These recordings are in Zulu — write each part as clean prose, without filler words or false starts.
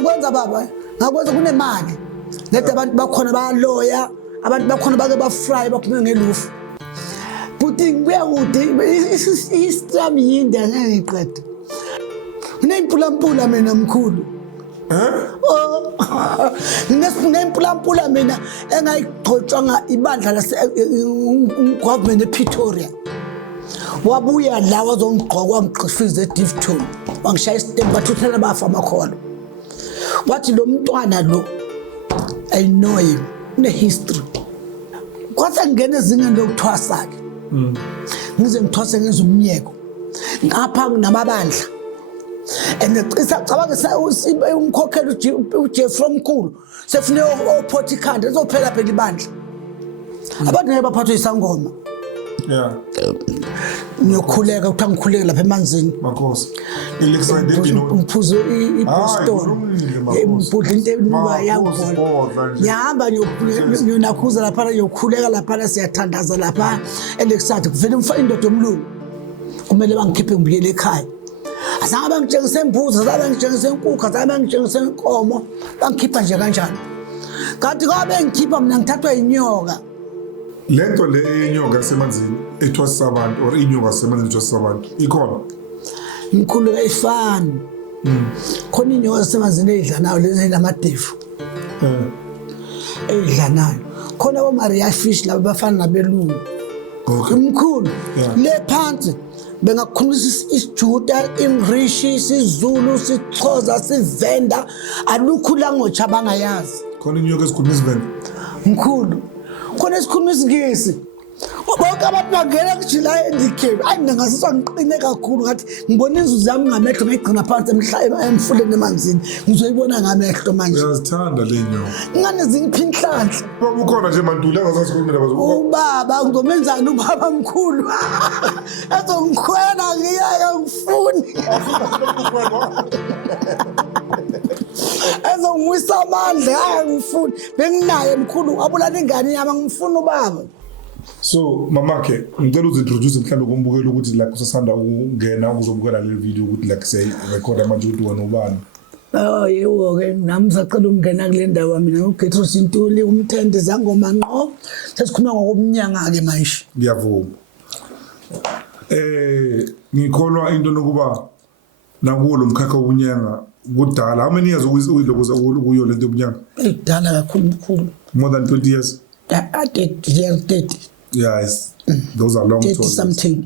ngakwenza baba ngakwenza kunemali lethe abantu bakhona bayaloya abantu bakhona bake bafry baphume ngelufu buti ngibuya kude isistem yinde ngiqeda nginemphulampula mina mkhulu nginemphulampula mina engayigcotshanga ibandla lase government ePretoria wabuya la wazongigqoka ngiqhifize eDivton wangishaya istem bathuthela bafa amakholo wathi lo mntwana lo I know him ne history kwathe ngene ezingeni lokuthwasa ke ngize ngithwase ngezumnyeko ngapha kunamabandla enecisa cabanga umkhokhela uJeffrey Mkhulu sefune oPortikhanda ezophela phela ibandla abantu ngeke baphathwe isangoma ngiyokhuleka uthi ngikhuleke lapha emanzini makhosi ilexide ngiphuze iPostone ngibudla into enuka yangibona ngihamba ngiyonakhuza lapha ngiyokhuleka lapha siyathandaza lapha eLexide kuvela indoda yomlungu kumele bangikhiphe ngibuyele ekhaya azange bangitshengise imbuzi azange bangitshengise inkukhu azange bangitshengise inkomo bangikhipha nje kanjani kanti kwabe ngikhipha mina ngithathwa inyoka lento le enyoka semanzini ethwasa abantu or inyoka semanzini ethwasa abantu ikhona mkhulu ayifani khona inyoka semanzini edlanayo lezi lamadevu edlanayo khona bo Maria Fish laba bafana nabelungu mkhulu le phansi bengakhulisa isijuda imrishi isiZulu isixhosa sivenda alukhu language abangayazi khona inyoka esikhuluma isivenda mkhulu khona esikhuluma isingisi bonke abantu bangena kujila endikhebi ayi mina ngasizwa ngiqine kakhulu ngathi ngibona izuzu yami ngamehlo ngigcina phansi emfuleni emanzini ngizoyibona ngamehlo manje uyazithanda le nyoka ngane zingiphi inhlanhla ukhona nje mantuli angasazikhulumela bazo ubaba ngizomenzani ubaba mkhulu azongikhwela ngiyaya ngifuni azongwisa amandla ayangifuni benginaye mkhulu abulala ingane yami ngifuna ubaba so mamakhe ngicela uzintroduce mhlawumbe kumbukela ukuthi la kusasanda ukungena uzobukela le video ukuthi la kuseyi record manje ukuthi wena ubani yebo ke nami sacela ukungena kule ndawo mina uGetrude Sintuli umthende zangoma ngqo sesikhuluma ngokobnyanga ke manje ngiyavuma ngikholwa into nokuba nakuwo lo mkhakha wobunyanga kudala how many years uyilokuza kuyo lento yobunyanga idala kakhulu mkhulu more than 20 years 30 yes those are long 30 something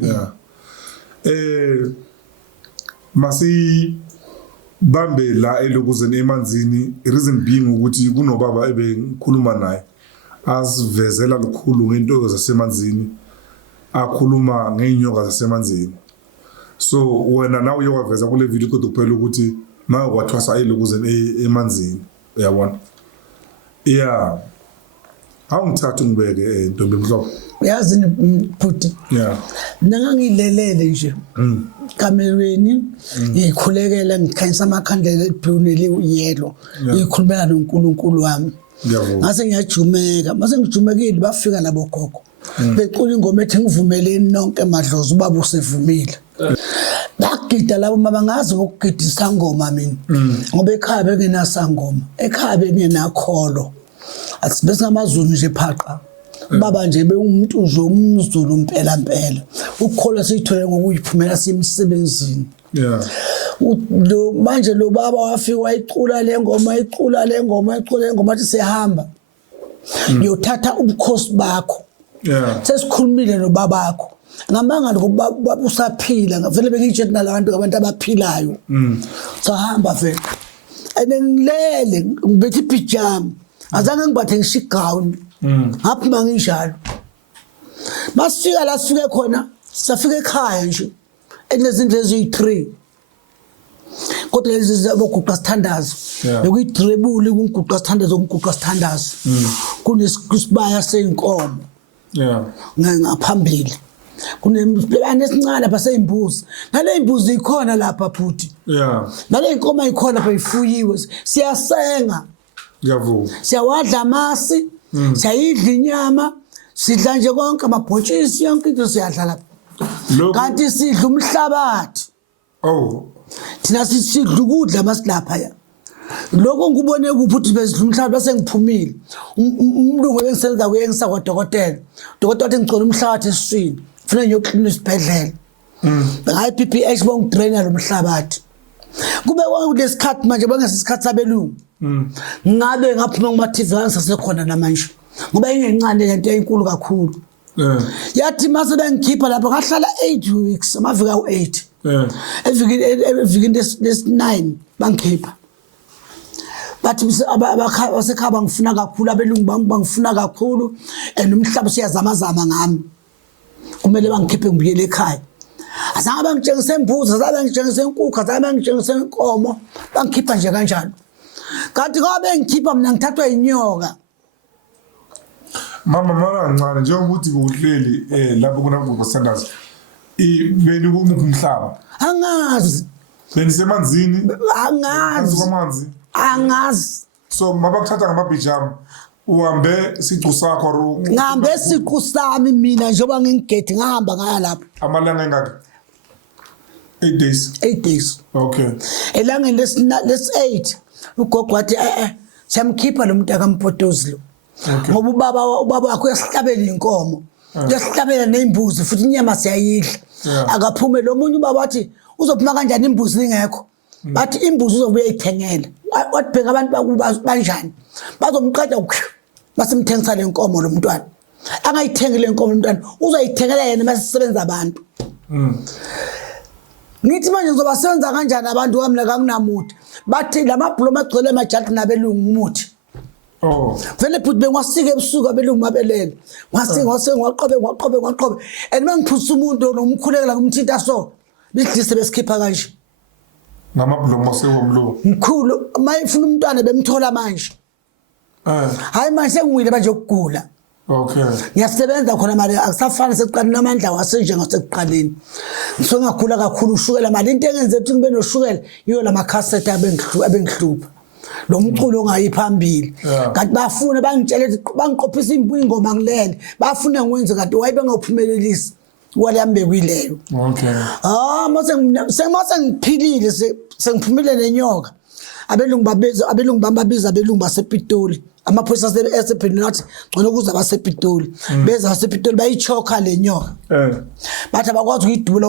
masi bambe la elokuzeni emanzini reason being ukuthi kunobaba ebengikhuluma naye asivezela lukhulu ngento zasemanzini akhuluma ngeinyoka zasemanzini so wena nawe uyawaveza kule video kodwa kuphela ukuthi nawe kwathwasa elokuzeni emanzini uyabona awungithatha ngibeke ntombi mhlophe yazi bhuti mina ngilelele nje kamerweni ngikhulekela ngikhanyisa amakhandlela eblue yellow ngikhulumela noNkulunkulu wami ngase ngiyajumeka mase ngijumekile bafika labo gogo becula ingoma ethi ngivumeleni nonke madlozi ubaba usevumile bagida labo mabangazi ukugidisa ngoma mina ngoba ekhaya bengenasangoma ekhaya bengenakholo asibese ngamaZulu nje phaqa baba nje beumuntu nje umZulu impela ukukhola siyithole ngokuyiphumela simsebenzini lo manje lo baba wafika wayicula le ngoma athi sehamba ngiyothatha ubukhosi bakho sesikhulumile nobabakho ngamanga ngoba usaphila ngavele bengitshela nalabantu abantu abaphilayo sahamba vele ngilele ngibethi pijama azange ngibathe ngishigown ngaphuma nginjalo masifika la sifike khona safika ekhaya nje enezindlu eziyi3 kodwa lezi zaboguqa sithandazo lokuyidrebule kunguqa sithandazo kunguqa sithandazo kunesibaya seinkomo ngaphambili kunemhlabane esincane lapha seyimbuzi nale imbuzi ikhona lapha futhi nale inkomo ikhona lapha ifuyiwe siyasenga ngiyavuma siyawadla amasi siyayidla inyama sidla nje konke amabhontshisi yonke into siyadla lapha kanti sidla umhlabathi thina sidla ukudla masilapha ya lokho ngubone kuphi uthi bezidla umhlaba bese ngiphumile umlungu engisebenza kuye ngisakwa dokotela wathi ngicela umhlabathi esiswini kufanele ngiyoklina isibhedlela ngayi PPH bongidraina lo mhlabathi kube kulesikhathi manje bangesikhathi sabelungu ngabe ngaphuma kuma TV angisasekhona namanje ngoba ingencane lento eyinkulu kakhulu yathi mase bengikhipha lapha ngahlala 8 weeks amavika u8 evikini les9 bangikhipha bathi abasekhaba ngifuna kakhulu abelungu bangifuna kakhulu nomhlaba siyazamazama ngami kumele bangikhiphe ngibuyele ekhaya azange bangitshengise imbuzi azange bangitshengise inkukhu azange bangitshengise inkomo bangikhipha nje kanjalo kanti ngoba bengikhipha mina ngithathwa inyoka mama ngicane njengokuthi uhleli lapho kunamgqoko standards beni kumhlaba angazi benisemanzini angazi kwamanzi angazi so mabakuthatha ngamabhijama uhambe sicu sakho ngihambe sicu sami mina njengoba ngingigedi ngahamba ngaya lapho amalanga engaka 8 days okay elangeni lesi8 ugogo wathi siyamkhipha lo muntu akampotozi lo ngoba ubaba wakho uyasihlabela inkomo uyasihlabela nezimbuzi futhi inyama siyayidla akaphume lo munye ubaba wathi uzophuma kanjani imbuzi ingekho bathi imbuzi uzobuye ithengela wathi bheka abantu bakuba kanjani bazomqeda basimthengisa le nkomo lo mntwana angayithengile inkomo lo mntwana uzoyithengela yena basisebenza abantu ngithi manje ngizobasebenza kanjani abantu wami kangunamuthi bathi lamabhlomo agcwele emajadi nabelungu umuthi vele futhi bengwasike ebusuku abelungu mabelele ngwaqobe and mangiphusa umuntu nomkhulekela kumthinta so bidlise besikhipha kanje ngamabhlomo sewomlo mkhulu mayifuna umntwana bemthola manje hayi manje sengiwile manje ukugula okay ngiyasebenza khona mali akusafani sekuqaleni amandla wasenje ngasekuqaleni ngisongagula kakhulu ushukela mali into engenze ukuthi ngibe noshukela iyo lama cassette abengihlupha lo mculo ongayiphambili kanti bafuna bangitshela bangiqophisa ingoma ngilele bafuna ngwenze kanti wayibe ngawuphumelelisa walambe kuyileyo okay mase ngiphilile sengiphumile nenyoka abelungu babiza abelungu basepitoli amaphoyisa asephendula athi ngcono kuza basepitoli beza basepitoli bayichoka lenyoka bathi abakwazi ukuyidubula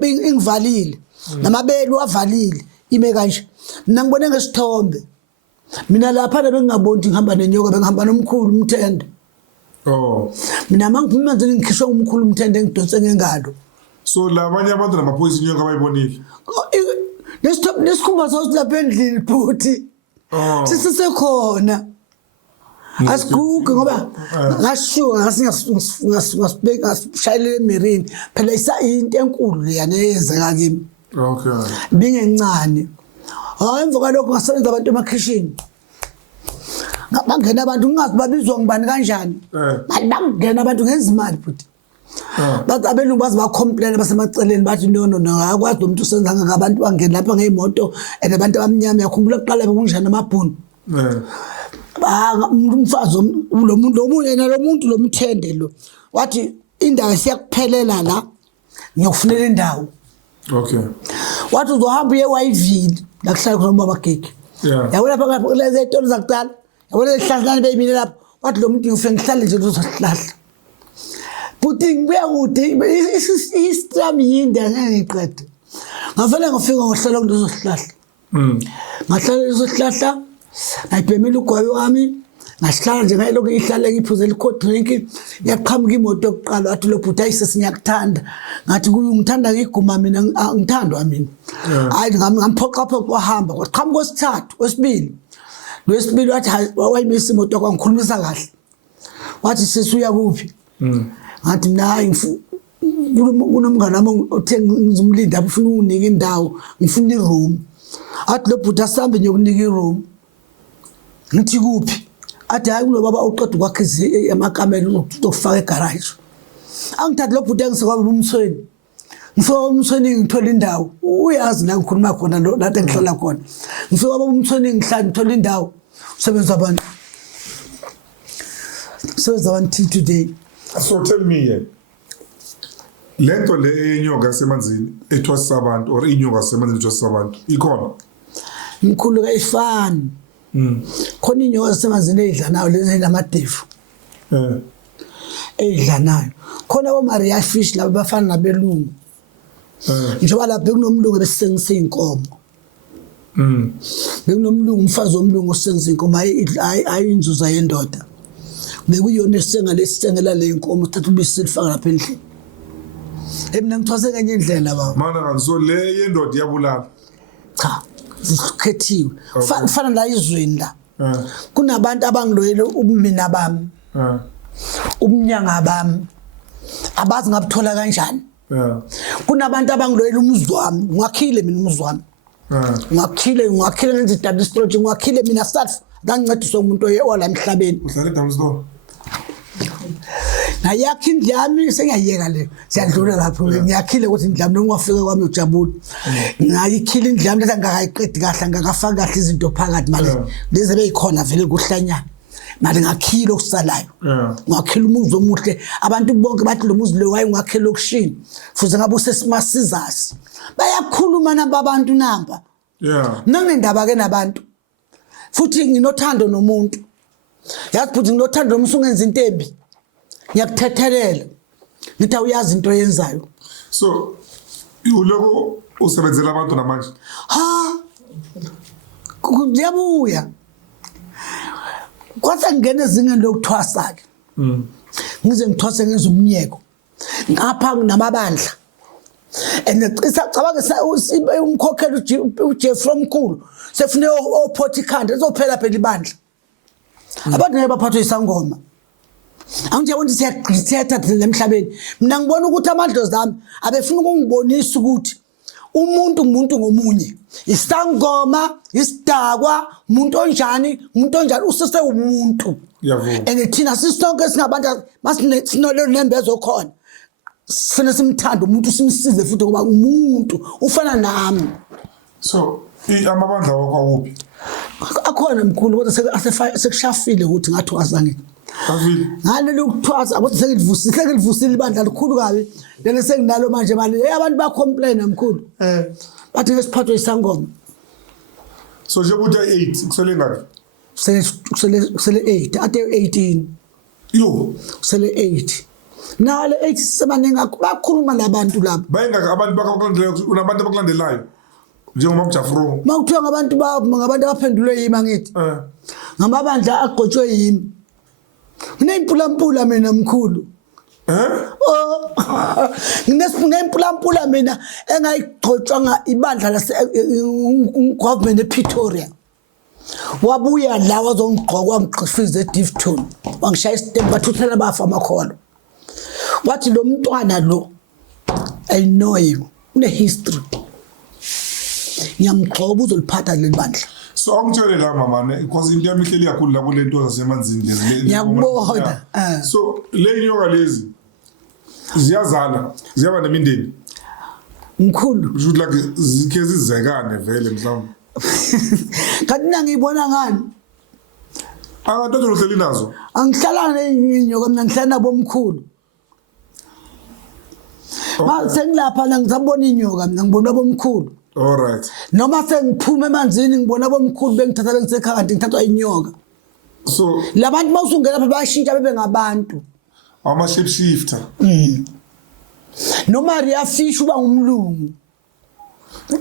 ingivalile namabele wavalile ime kanje mina ngibone ngesithombe mina lapha bengingaboni ngihamba nenyoka bengihamba nomkhulu umthende mina mangiphuma nje ngikhishwa umkhulu umthende ngidonse ngengalo so labanye abantu namaphoyisa inyoka bayibonile lesikhumba sosilapha endlini futhi sisisekhona asigugu ngoba ngashuka ngasishayela eMerini phela into enkulu leyana eyenzeka kimi bingencane emva kwalokho ngasebenza abantu emakhishini bangena abantu ngingazi babizwa ngibani kanjani mali bangena abantu ngenza imali futhi bathi abelungu baze bacomplain basemaceleni bathi no akwazi umuntu usenza ngabantu bangena lapha ngeimoto abantu abamnyama yakhumbula kuqala bekunjani amabhunu umfazi lo muntu lo mthende lo wathi indawo siyakuphelela la ngiyokufunela indawo wathi uzohamba uye eWayivini la kuhlala khona ubaba Gigi yabona lapha lezi ezitolo zakudala yabona lehlahlane beyimile lapho wathi lo muntu ngifike ngihlale nje uzohlahla buthi ngibuya kude istram yinde ngiqede ngavele ngafika ngohlala kulezo sihlahla ngahlala lezo sihlahla ngibhemile ugwayi wami ngasihlala nje ngayiloko ihlale ngiphuze cold drink yaqhamuka imoto yokuqala wathi lo bhuti ayisesiyakuthanda ngathi ngithanda ngiguma mina ngithandwa mina hayi ngamphoqa wahamba kwaqhamuka wesithathu wesibili wathi wayimisa imoto kwangikhulumisa kahle wathi sisuya kuphi ngathi mina hayi kunomngane wami othe ngizumlinda ufuna unginike indawo ngifuna iroom athi lo bhuti asambe nyokunika iroom ngithi kuphi athi hayi kulo baba uqeda kwakhe amakamela ukufaka egarage angithathi lo bhuti engisekwaba umsweni ngifika umsweni ngithola indawo uyazi la ngikhuluma khona lo lapho engihlala khona ngifika umsweni ngithola indawo usebenza abantu till today. So tell me lento le enyoka semanzini ethwasa abantu or inyoka semanzini ethwasa abantu ikhona mkhulu kayifani khona inyoka zasemanzini eyidlanayo lezi namadevu eyidlanayo khona Maria fish laba bafana nabelungu njengoba lapha bekunomlungu besengisa inkomo bekunomlungu umfazi womlungu osengisa inkomo ayinzuza yendoda bekuyona esenga lesengela le inkomo uthatha ubisi lifaka lapha endlini emina ngithwase kanye indlela baba mana kanso le yendoda yabulala cha zikhethiwe kufana la izweni la kunabantu abangiloyele ubumina bami umnyanga bami abazi ngabuthola kanjani kunabantu abangiloyele umuzi wami ngakhile mina umuzi wami ngakhile ngenza double stroke ngakhile mina sathi ngangincediswa umuntu oyewala emhlabeni uhlale double stroke ngayakhi indlami sengiyayeka le siyadlula lapho ngiyakhile ukuthi indlami noma ungafika kwami ujabula ngayikhila indlami lezi ngakayiqedi kahle ngakafaka kahle izinto phakathi mali lezi beyikhona vele kuhlanyana mali ngakhila okusalayo ngakhila umuzi omuhle abantu bonke bathi lo muzi lo wayi ngakhila okushini futhi ngabe usesimasizazi bayakhuluma namba abantu namba nangendaba ke nabantu futhi nginothando nomuntu yazi futhi nginothando nomuntu ungenza into embi ngiyakuthethelela ngithi uyazi into yenzayo so uloko usebenzela abantu namanje kuyabuya kwase ngene ezingeni lokuthwasa ke ngize ngithwase ngenza umnyeko ngapha namabandla enecisa cabanga umkhokheli uJeffrey omkhulu sefune ophotikhanda ezophela phela ibandla abantu ngeke baphathwe isangoma angijabona siyagqithetha lemhlabeni mina ngibona ukuthi amadlozi ami abefuna ukungibonisa ukuthi umuntu ngomunye isangoma isidakwa umuntu onjani usese umuntu and thina sisonke singabantu masinole nembezo khona sifuna simthanda umuntu simsize futhi ngoba umuntu ufana nami so amabandla wakuphi akhona mkhulu kodwa sekushafile ukuthi ngathi wazange ngale lokuthwasa ukuthi sekilivusile ibandla likhulu kabi lena senginalo manje mali abantu ba complain mkhulu bathi ngesiphathwe isangoma so nje ukuthi 8 kusele ngaphi kusele 8 ate 18 yo kusele 8 nale 8 sebaningi bakhuluma labantu lapha bayengaka abantu bakakulandelayo unabantu abakulandelayo njengoba uJafro makuthiwa ngabantu abaphendulwe yimi ngithi ngamabandla agqotshwe yimi nginempula mina mkhulu nginempula mina engayigqotshwa ibandla lase government ePretoria wabuya la wazongigqoka ngiqifize eDivton wangishaya isitembu bathuthela bafa amakholo wathi lo mntwana lo I know you une history ngiyamgcoba uzoliphatha leli bandla so angitshele la mama because into yami ihleli kakhulu la kule nto zasemanzini lezi ngiyakubona so le nyoka lezi ziyazala ziyaba nemindeni mkhulu ukuthi like zikhe zizekane vele mhlawumbe kanti mina ngiyibona ngani abantu ohleli nazo angihlala nenyoka mina ngihlala nabo omkhulu sengilapha la ngizabona inyoka mina ngibona bomkhulu all right noma sengiphuma emanzini ngibona bomkhulu bengithatha bengisekhaya kanti ngithathwa inyoka so labantu mawusungena lapha bayashintsha bebe ngabantu ama shapeshifter Maria fish uba ngumlungu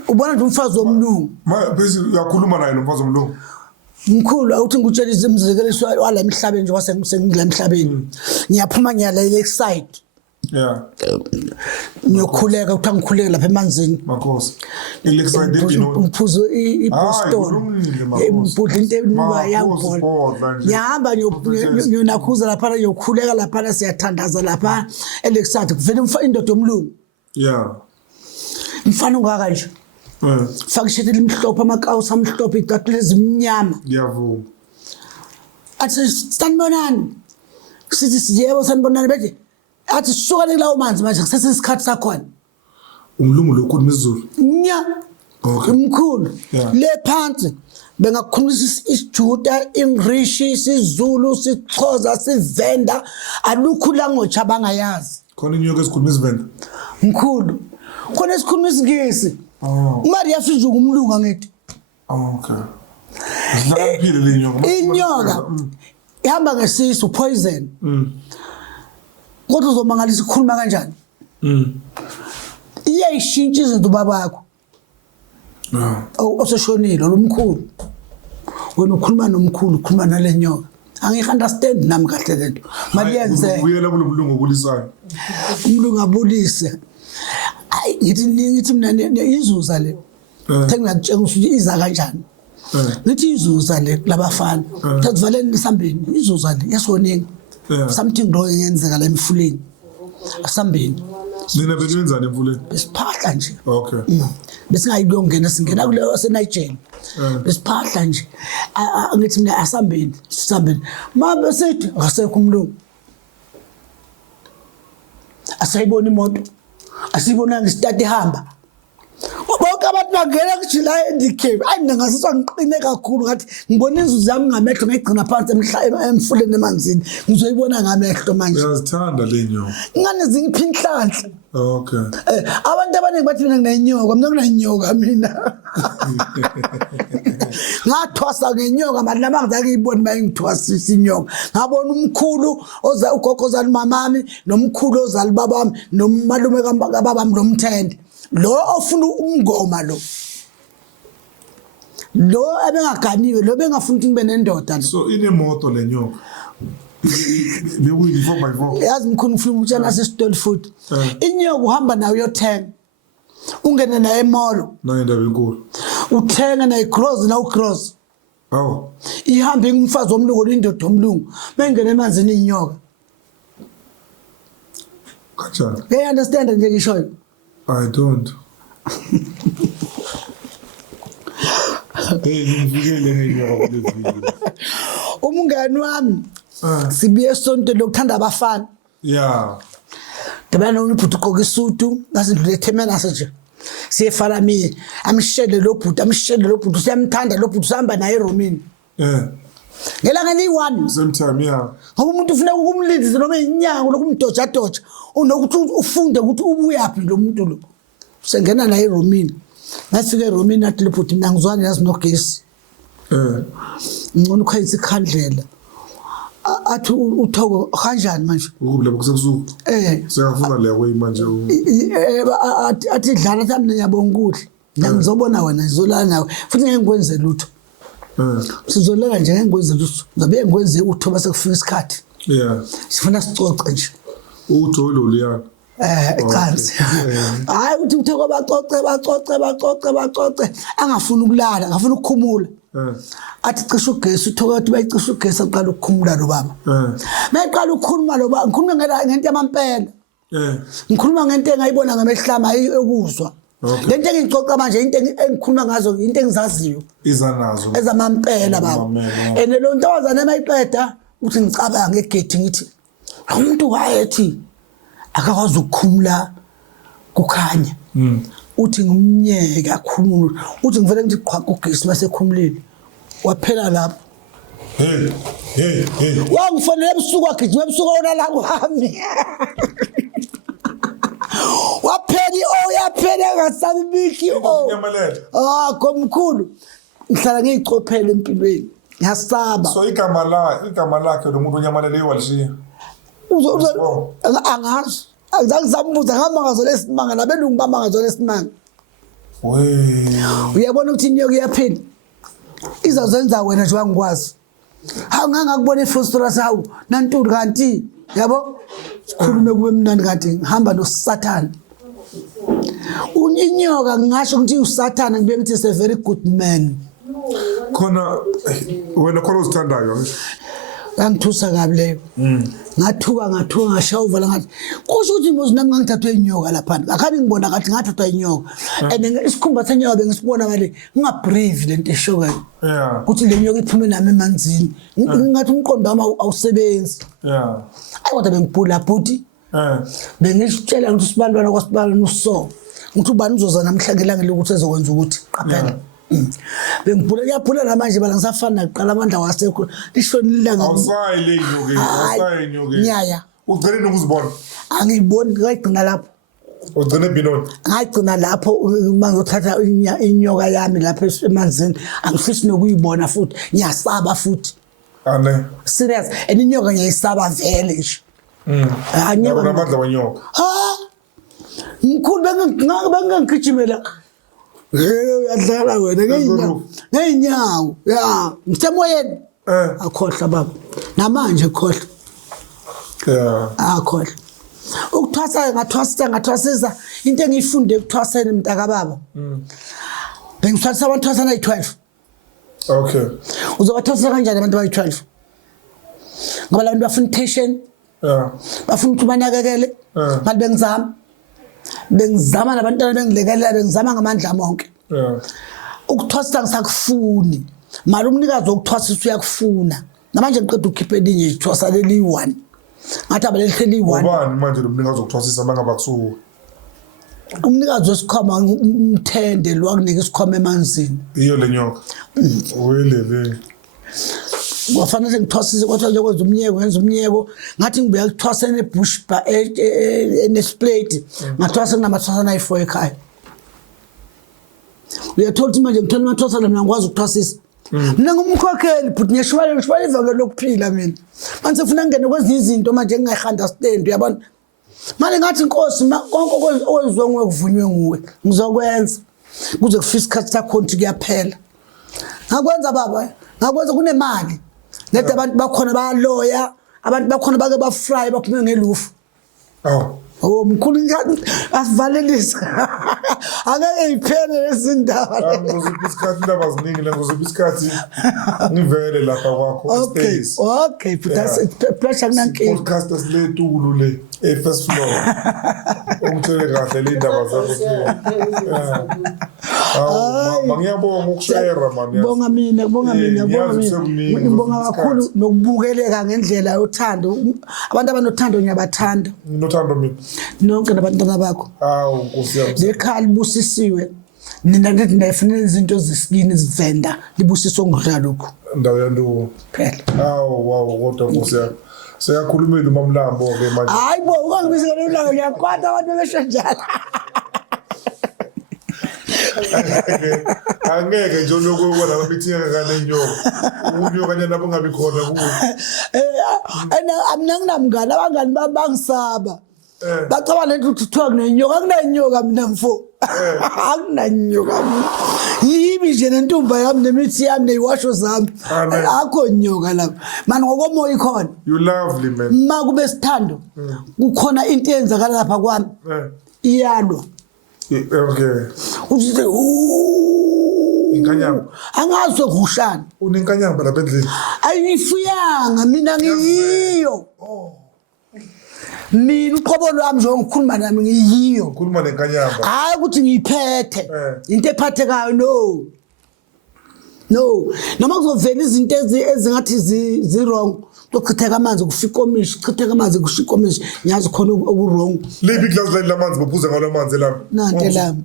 ubona nje umfazi womlungu bese uyakhuluma naye nomfazi womlungu mkhulu awuthi ngutshela imizekeliso wala emhlabeni nje wasengila emhlabeni ngiyaphuma ngiyala lakeside ngiyokhuleka ukuthi angikhuleke lapha emanzini makhosi lakeside ngiphuzo iPostoli ngibudla into enuka yangibhola ngihamba ngiyonakhuza lapha ngiyokhuleka lapha siyathandaza lapha lakeside kuvela indoda yomlungu mfana ungaka nje faka isheti limhlophe amakawusi amhlophe iqaqile ezimnyama ngiyavuma athi sanibonani sithi siyebo sanibonani bethi athi sukane lawo manzi manje kusese isikhathi sakhona umlungu lokhuluma isiZulu nya umkhulu le phansi bengakukhulumisa isiJuda English isiZulu siXhosa sivenda alukhu language abangayazi khona inyoka esikhuluma isivenda mkhulu khona esikhuluma isingisi Maria fish umlungu ngithi Okay. Zidlalaphile le nyoka. Inyoka ihamba ngesisu poison. Kodwa uzomangalisa ukukhuluma kanjani? Iyayishintsha izinto babakho. Oseshonile lo mkhulu. Wena ukhuluma nomkhulu ukhuluma nale nyoka. Angi-understand nami kahle lento. Maliyenze. Uyela kulomlungu obulisayo. Umlungu abulise. Ayi ngithi mina izuza le. Ngakutshela ukuthi iza kanjani. Ngithi izuza le labafana. Thathivaleni nisambeni izuza le yasoningi. Something wrong yenzeka la emfuleni. Asambeni. Nina benenzani emfuleni? Besiphahla nje. Okay. Besingayi kuyongena singena kule waseNigeria. Besiphahla nje. Ngithi mina asambeni, sisambeni. Mama sethi ngasekho umlungu. Asayibona imoto. Asibonanga isitati ihamba. Bonke abantu bangena kujila endicave. Ayi mina ngasizwa ngiqine kakhulu ngathi ngibona izuzu yami ngamehlo ngayigcina phansi emfuleni emanzini. Ngizoyibona ngamehlo manje. Uyazithanda le nyoka. Ngane zingiphi inhlanhla. Okay. Abantu abaningi bathi mina nginenyoka, mina nginenyoka mina. Ngathwasa ngenyoka manje namanga ngiyibona mayingithwasisa inyoka. Ngabona umkhulu oza ugogo ozali mamami nomkhulu ozali babami nomalume kababami nomthende. Lo ofuna umngoma lo abengaganiwe lo bengafuna ukuthi ngibe nendoda. So inemoto le nyoka. Bekuyi 4x4. Yazi mkhulu ngifuna ukutshela sesitoli futhi. Inyoka uhamba nayo uyothenga. Ungene naye emall. Nayo indaba enkulu. Uthenga naye cross na ucross. Awu. Ihamba ingumfazi womlungu indoda omlungu. Bengene emanzini inyoka. Kanjani? You understand nje ngishoyo? I don't. Umngani wami sibuye esonto lokuthanda abafana. Yeah. Dabana unibhuti ugqoka isutu nasindlule themena nje. Siyefala mini amshele lo bhuti siyamthanda lo bhuti sihamba naye eRomini. Ngelanga li1 same time yeah. Ngoba umuntu ufuna ukumlindisa noma inyanga lokumdoja unokuthi ufunde ukuthi ubuyapi lo muntu lo. Sengena naye eRomini. Ngafika eRomini athi lo bhuti mina ngizwana yazi nogesi. Ngicela ukhayisa ikhandlela. Athi uthoko kanjani manje? Ukubla bokusebusuku. Siyafuna le kwemanje. Athi dlala thami ngiyabonga ukuthi. Ngizobona wena ngizolala nawe. Futhi ngeke ngikwenze lutho. Sizolala nje ngeke ngikwenze lutho. Ngabe ngikwenze utho base kufika isikhathi. Yeah. Sifuna sicoce nje. Utho lo liyana. Ecansi. Hayi uthi uthoko bacoce. Angafuni ukulala, angafuni ukukhumula. Athi cisha ugesi uthoko athi bayicisha ugesi aqala ukukhumula lo baba. Mayiqala ukukhuluma lo baba, ngikhuluma ngento yamampela. Ngikhuluma ngento engayibona ngamehlama ekuzwa. Lento engicoca manje into engikhuluma ngazo into engizaziyo. Izanazo. Ezamampela baba. Ene lo ntozana emayiqeda uthi ngicabanga ngegedi ngithi umuntu wayethi akakwazi ukukhumula kukhanya. Uthi ngumnyeke kakhulu. Uthi ngivele ngithi qhaqha ugesi base khumulile. Waphela lapho. Wangifonela ebusuku agijima ebusuku ona la kuhambi. Yaphela ngasabi biki komkhulu. Ngihlala ngiyicophela empilweni. Ngiyasaba. So igama lakhe lo muntu onyamalele walishiya. Angazi. Angizambuza ngama ngazo lesimanga nabelungu bama ngazo lesimanga. Uyabona ukuthi inyoka iyaphila. Izazenza wena nje wangikwazi. Hawu ngangakubona ifrustration hawu nantuli kanti yabo sikhulume kube mnandi kanti ngihamba noSathane. Inyoka ngisho ukuthi uSathane ngibe ngithi is a very good man. Khona wena khona uzithandayo. Ngangithusa kabi leyo. Ngathuka ngashawuva la ngathi kusho ukuthi mos nami ngangithathwe inyoka lapha. Akhabe ngibona ngathi ngathathwa inyoka. And isikhumba senyoka bengisibona ngale ngingabreathe lento eshokayo. Yeah. Kuthi le nyoka iphume nami emanzini. Ngathi umqondo wami awusebenzi. Yeah. Kodwa bengibhula bhuti. Bengisitshela ukuthi sibantwana kwasibala noso. Ukuthi ubani uzoza namhla ngelanga lokuthi ezokwenza ukuthi qaphela. Bengiphula namanje bala ngisafana naqala amandla wasekho lishonile ngam. Awusayi le nyoka. Nyaya. Ugcine ukuzibona. Angiyiboni ngayigcina lapho. ugcine Benoni ngagcina lapho uma ngothatha inyoka yami lapha emanzini angifisi nokuyibona futhi ngiyasaba futhi ane serious and inyoka ngiyisaba vele nje anyoka unamandla wenyoka ha mkhulu bengangigijimela yadlala wena ngeenyawo ya msemoyeni akhohla baba namanje khohla akhohla ukuthwasa ngathwasisa into engiyifunde ukuthwaseni mntaka baba bengithwasa abantu thwasana ayi12 okay uzobathwasa kanjani abantu abayi12 ngoba la bantu bafuna tension bafuna ukuthi banakekele mali bengizama nabantwana bengilekelela bengizama ngamandla monke ukuthwasa ngisakufuni mali umnikazi wokuthwasisa uyakufuna namanje ngiqeda ukukhipha elinye ithwasa leli 1 ngathi abaleli 1 ubani manje lo mnikazi wokuthwasisa mangaba kusuka umnikazi wesikhwama umthende lo akunika isikhwama emanzini iyo lenyoka welele wafanele ngithwasise kodwa nje kwenza umnyeko ngenza umnyeko ngathi ngibuya ukuthwasene ebush bar enesplate ngathwasa kunamathwasana ayi4 ekhaya uyathola ukuthi manje ngithola amathwasana mina ngikwazi ukuthwasisa mina ngumkhokheli but ngiyashwala ivangelo lokuphila mina manje ufuna ngene kwezinye izinto manje engingayiunderstand uyabona manje ngathi inkosi konke okwenziwe nguwe kuvunywe nguwe ngizokwenza kuze kufika isikhathi sakho ukuthi kuyaphela ngakwenza baba ngakwenza kunemali nede abantu bakhona bayaloya abantu bakhona bake bafry baphume ngelufu mkhulu asivalelisa angeke iphele lesindaba ngizophi isikhathi indaba ziningi la ngizophi isikhathi ngivele lapha kwakho space okay but that's pressure nanke podcast asiletulu le first floor ungithele kahle le indaba zakho mangiyabonga ukushare man bonga mina ngibonga kakhulu nokubukeleka ngendlela yothando abantu abanothando ngiyabathanda nginothando mina nonke nabantwana bakho Nkosi yami lekhaya libusisiwe nina ndithi ndayifunela izinto zesikini zivenda libusiswe ngidla lokho ndawo yandu phela wow kodwa Nkosi yami siyakhulumela uMamlambo ke manje hayibo ungangibizela uMlambo ngiyakwata abantu besho njalo angeke nje lokubona ngabitheka kale nyoka unyoka kanye nabo ngabi khona kuwo mina nginamngane abangani bangisaba bacabana ukuthi kuthiwa kunenyoka akunanyoka mina mfo akunanyoka yimi nje nentumba yami nemithi yami neyiwasho zami akho nyoka lapha mani ngokomoya ikhona you lovely man ma kube sithando kukhona into eyenzakala lapha kwami iyalwa okay uthi inkanyamba angazwe kushana unenkanyamba lapha endlini ayifuyanga mina ngiyiyo mina uqobo lwami nje ngikhuluma nami ngiyiyo ukhuluma nenkanyamba hayi ukuthi ngiyiphethe into ephathekayo no noma kuzovela izinto ezingathi wrong ukuchitheka amanzi kufika omishi uchitheka amanzi kushika omishi ngiyazi khona oku-wrong lipi glass lamanzi bophuza ngalo amanzi lami nanti lami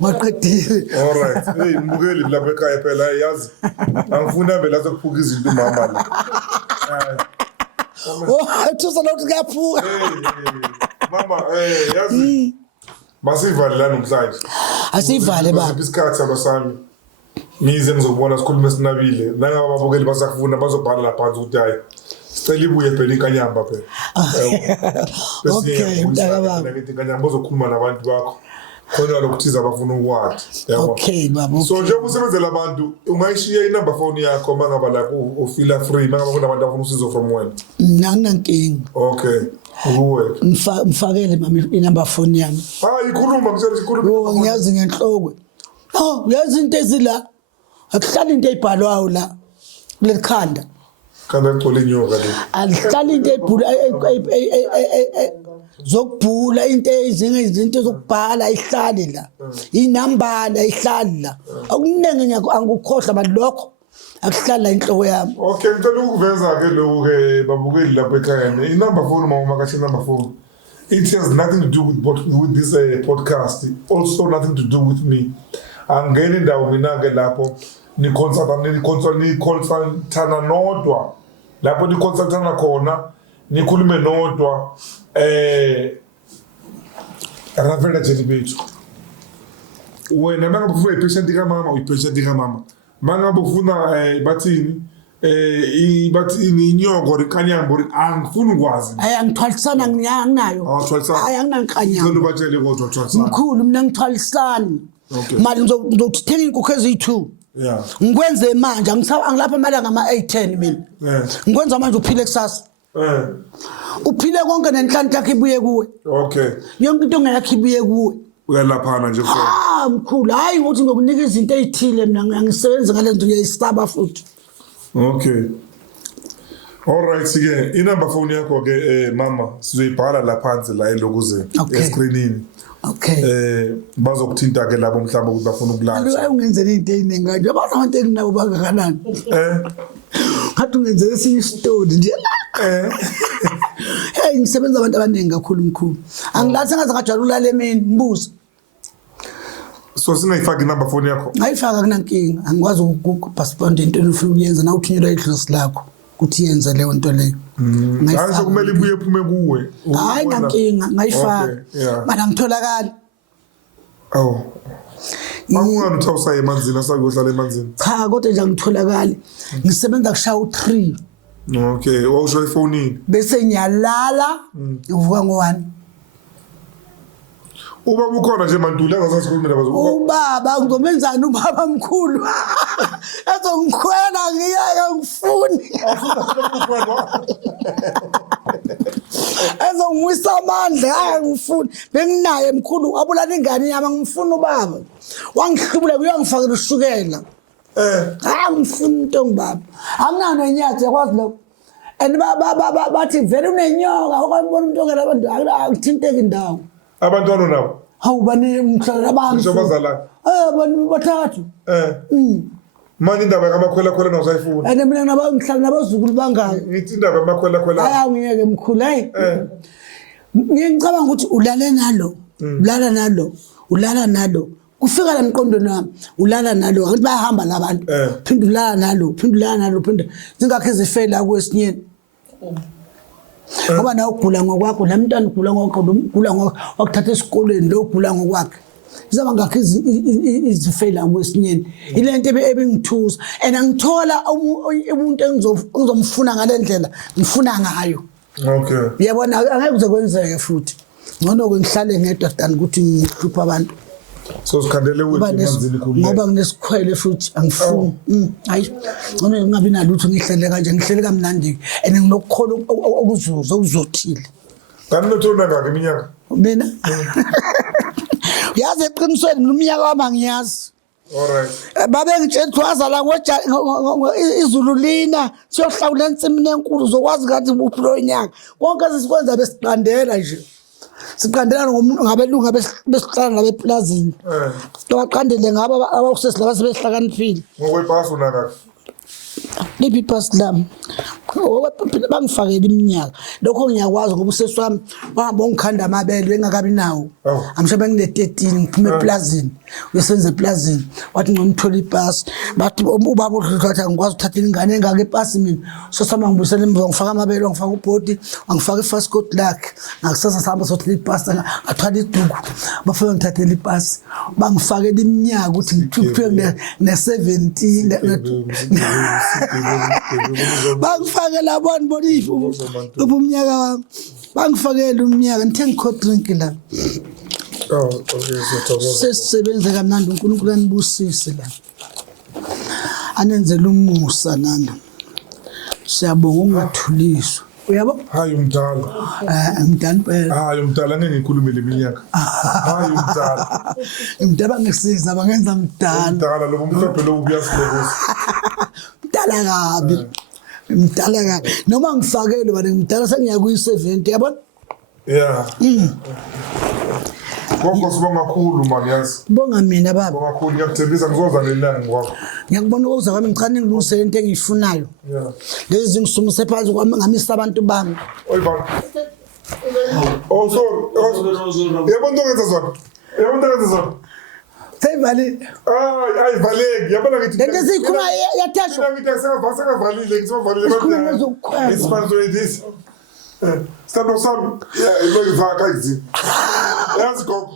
maqedile alright hey mbukeli lapha ekhaya phela yazi angifuna hambe la sokuphuka izinto mama la thusa nokuthi kuyaphuka mama yazi masivale la namhlanje asivale baba isikhathi abasami ngize ngizobona sikhulume sinabile nangaba babukeli basakufuna bazobhala lapha ukuthi hayi sicela ibuye phela inkanyamba phela okay mntaka baba ngithi inkanyamba uzokhuluma nabantu bakho khona lokuthiza abafuna ukwazi okay baba so nje usebenzela abantu ungayishiya inumber phone yakho mangaba la ufila free mangaba kunabantu abafuna usizo from wena nanginankinga okay uwe mfakele mama inumber phone yami ikhuluma ngikhuluma ngiyazi ngenhloko uyazi into ezila akuhlala into eyibhalwayo la kulekhanda khanda ngicole inyoka le alihlala into eyibhula zokubhula into ezingezinto zokubhala ihlali la inambala ihlali la akuningi angikukhohlwa abantu lokho akuhlala inhloko yami okay ngicela ukuveza ke lokho ke babukeli lapha ekhaya inumber phone mama kahle number phone it has nothing to do with this podcast also nothing to do with me angeni ndawo mina ke lapho ni consultana nodwa lapho ni consultana khona nikhulume nodwa Ravela jeli bethu. Wena mangabe ufuna ipatient kamama uyipatient kamama. Mangabe ufuna bathini bathini inyongo rikanyambo angifuni ukwazi. Ayangithwalisana ngiyanayo. Hayi anginankanyawo. Ngicela ubatshele kodwa thwalisana. Mkhulu mina ngithwalisani. Mali ngizothenga inkukhu ezi2. Yeah. Ngikwenze manje angilapha amalanga ama-8-10 mina. Ngikwenza manje uphile kusasa. Uphile konke nenhlanhla yakhe ibuye kuwe. Okay. Yonke into ngeyakhe ibuye kuwe. Uyalaphana nje kuphela. Mkhulu hayi ukuthi ngokunika izinto ezithile mina ngisebenza ngalezo ngiyayisaba futhi. Okay. All right ke inamba phone yakho ke mama sizoyibhala la phansi la elokuze escreenini. Okay. Bazokuthinta ke labo mhlawumbe ukuthi bafuna ukulanda. Hayi ungenzela into eziningi ngathi abantu abantu nabo bangakanani. Ngathi ungenzela esinye istory nje. Hey ngisebenza abantu abaningi kakhulu mkhulu. Angilathi ngaze ngajwayela ulala emini mbuzo. So singayifaki inamba phone yakho. Ngayifaka kunankinga angikwazi ukupassport into enifuna ukuyenza na uthunyelwa idlozi lakho kuthi yenze leyo nto leyo. Ngayifaka kumele ibuye ephume kuwe. Hayi nankinga ngayifaka. Mana ngitholakala. Oh. Mangungani uthawusa emanzini asakuyohlala emanzini? Cha kodwa nje ngitholakala. Ngisebenza kushaya u3. Okay, washo iphone bese ngiyalala ngivuka ngo1. Ubaba ukhona nje mandula engasazikhuluma nabazo. Ubaba ngizomenzani ubaba mkhulu? Ezongikhwela ngiyeke ngifuni. Ezongwisa amandla ngifuni. Benginaye mkhulu abulala ingane yami ngifuna ubaba. Wangihlubula uyangifakela ushukela. Ngifuna into ngibaba. Anginalo enyathi yakwazi lokho. And bathi vele unenyoka ukubona umuntu ongela abantu akuthinteki indawo. Abantwana nabo. Hawu bani umhlala abantu. Sobazala. Bani bathathu. Manje indaba yamakhwela nawusayifuna. Ene mina ngihlala nabazukulu bangayo. Ngithi indaba yamakhwela. Hayi ngiyeke mkhulu hayi. Ngicabanga ukuthi ulale nalo. Ulala nalo. Kufika la mqondweni wami ulala nalo ngathi bayahamba labantu. Phinda ulala nalo. Zingakho izifela kwesinyeni. Ngoba na ugula ngokwakho namntana ugula ngokwakho wakuthatha esikoleni lo ugula ngokwakhe. Izaba ngakho izifela kwesinyeni. Ile nto ebengithusa and angithola umuntu engizomfuna ngalendlela ngifuna ngayo. Okay. Yabona angeke kuze kwenzeke futhi. Ngcono ngihlale ngedwa than ukuthi ngihlupha abantu. So sikhandele wethu emanzini khulu. Ngoba nginesikhwele futhi angifuni. Hayi. Ngcono ngingabi nalutho ngihlele kanje ngihlele kamnandi and nginokukhola okuzothile. Kanti nothona ngake iminyaka? Mina. Yazi eqinisweni umnyaka wami angiyazi. Alright. Babe ngitshela wazala izulu lina siyohlawula ensimini enkulu zokwazi ngathi uphi lo nyaka. Konke sisikwenza besiqandela nje. Siqandela ngabelunga besihlala labeplazini. Baqandele ngaba abakusesilaba sebehlakanifile. Ngokwepasi unakakhe. Lipi past lam. Bangifakela iminyaka. Lokho ngiyakwazi ngoba usesi wami bahamba ngikhanda amabele bengakabi nawo. Amshabe ngine13 ngiphume eplazini. Uyesenza eplazini. Wathi ngomthola ipasi. Bathi ubaba uhlathi angikwazi ukuthatha ingane engake ipasi mina. Sosama ngibusela emva ngifaka amabele ngifaka ubhodi, ngifaka ifast coat lakhe. Ngakusasa sihamba sothela ipasi ngathwala iduku. Bafike ngithathela ipasi. Bangifakela iminyaka ukuthi ngithuphe ne70 bangifakela abantu bonifu ubumnyaka wami bangifakela umnyaka ngithe cold drink la. Okay, sesebenze kamnandi uNkulunkulu anibusise la anenzela umusa nana siyabonga ungathuliswa uyabo. Hayi umdala. Ngidala impela. Hayi umdala ngeke ngikhulume leminyaka. Hayi umdala. Umdala ngisiza bangenza mdala. Umdala lo mhlophe lo ubuyasilekoza. Mdala kabi. Mdala kabi. Noma ngifakele bani ngidala sengiya kuyi70 yabona? Yeah. Konke sibonga kakhulu man yazi. Bonga mina baba. Bonga kakhulu ngiyakuthembisa ngizoza lelanga ngwakho. Ngiyakubona ukuza kwami ngichane ngilungisele into engiyifunayo. Yeah. Lezi ngisumise phansi kwami ngamisa abantu bami. Oyibona. Oh sorry. Yabona ngenza zona. Seyivali. Ay valeki. Yabona ngithi. Lento sikhuma yathasho. Ngithi sengavalile ngizovalile It's Sponsor this. Stand up some. Yeah, it's very vacancy. Yazi gogo.